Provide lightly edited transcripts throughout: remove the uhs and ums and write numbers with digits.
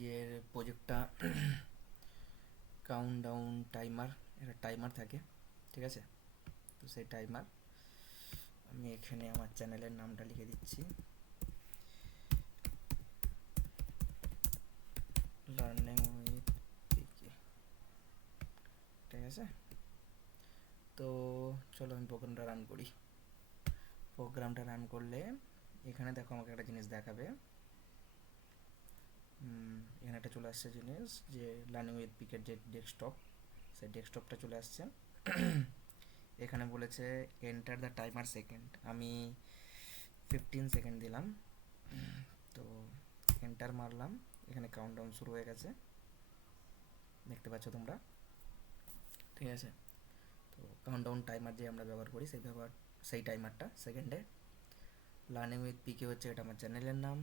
আজকের প্রজেক্টটা countdown timer, একটা টাইমার থাকে, ঠিক আছে? তো সেই টাইমার আমি এখানে আমার চ্যানেলের নামটা লিখে দিচ্ছি, লার্নিং উইথ পিকে, ঠিক আছে? তো চলো আমি প্রোগ্রামটা রান করি। প্রোগ্রামটা রান করলে এখানে দেখো আমাকে একটা জিনিস দেখাবে, এখানে একটা চলে আসছে জিনিস যে লার্নিং উইথ পিকের যে ডেস্কটপ, সেই ডেস্কটপটা চলে আসছে। এখানে বলেছে এন্টার দ্য টাইমার সেকেন্ড, আমি 15 সেকেন্ড দিলাম, তো এন্টার মারলাম, এখানে কাউন্টডাউন শুরু হয়ে গেছে, দেখতে পাচ্ছ তোমরা, ঠিক আছে? তো কাউন্টডাউন টাইমার যে আমরা ব্যবহার করি সেই টাইমারটা সেকেন্ডে। লার্নিং উইথ পিকে হচ্ছে এটা আমার চ্যানেলের নাম।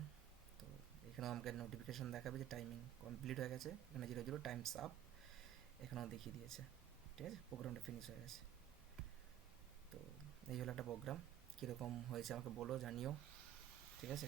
তো এখানেও আমাকে নোটিফিকেশান দেখাবে যে টাইমিং কমপ্লিট হয়ে গেছে, এখানে 00 টাইমস আপ এখানেও দেখিয়ে দিয়েছে, ঠিক আছে? প্রোগ্রামটা ফিনিশ হয়ে গেছে। তো এই হলো একটা প্রোগ্রাম, কীরকম হয়েছে আমাকে বলো, জানিও, ঠিক আছে?